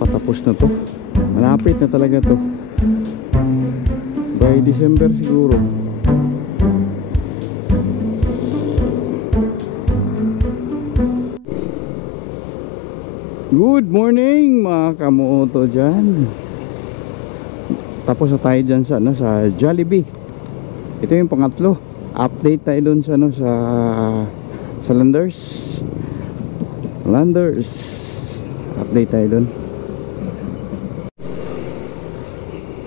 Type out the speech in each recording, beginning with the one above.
Patapos na to. Malapit na talaga to. By December siguro. Good morning mga kamoto dyan. Tapos na tayo dyan sa, sa Jollibee. Ito yung pangatlo. Update tayo dun sa, sa Landers. Update tayo dun.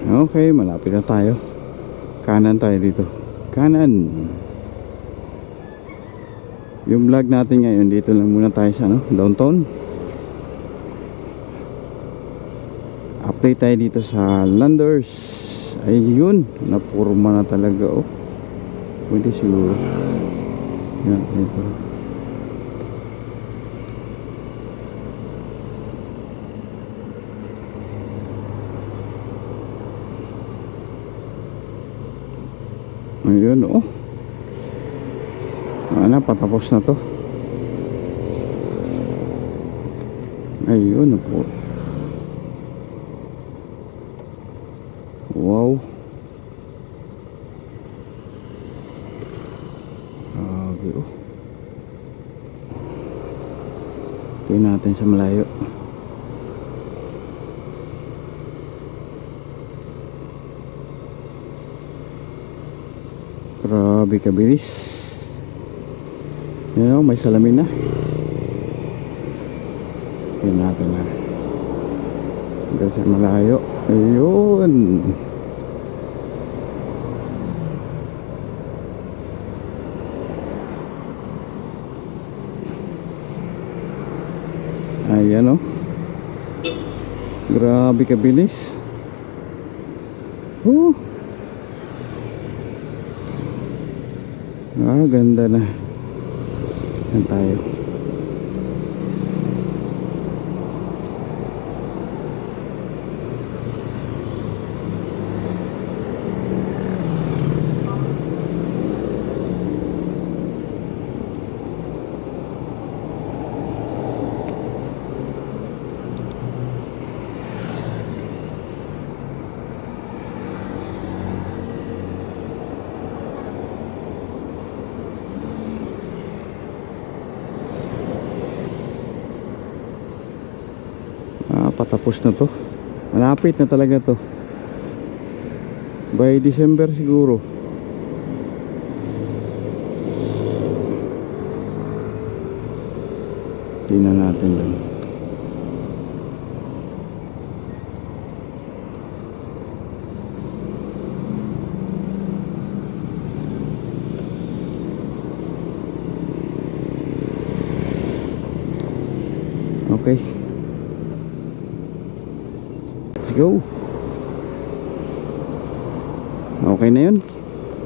Okay, malapit na tayo. Kanan tayo dito. Kanan. Yung vlog natin ngayon, dito lang muna tayo sa downtown. Update tayo dito sa Landers. Ayun, napurma na talaga. Oh, pwede siguro. Yan, ito. Ayun, oh. Ano, patapos na to. Ayun, po. Wow. Grabe, oh. Tingnan natin sa malayo. Grabe kabilis. Yan, may salamin na. Tingnan natin na. Hanggang sa malayo. Ayun. Ayan, oh. Grabe kabilis. Oh. Ganda na. Yan tayo. Patapos na to. Malapit na talaga to. By December siguro. Tingnan natin lang. Okay. Go. Okay na yun.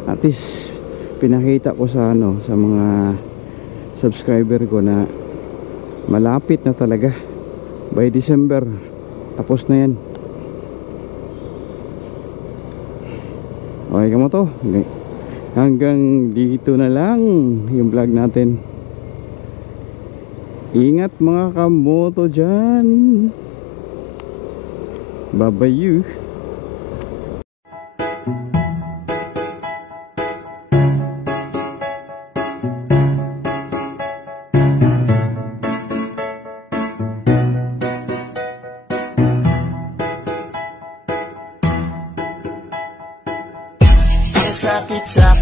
At least pinakita ko sa sa mga subscriber ko na malapit na talaga. By December tapos na yan. Okay ka mo to. Hanggang dito na lang yung vlog natin. Ingat mga kamoto dyan. Bye-bye you. Sakit sa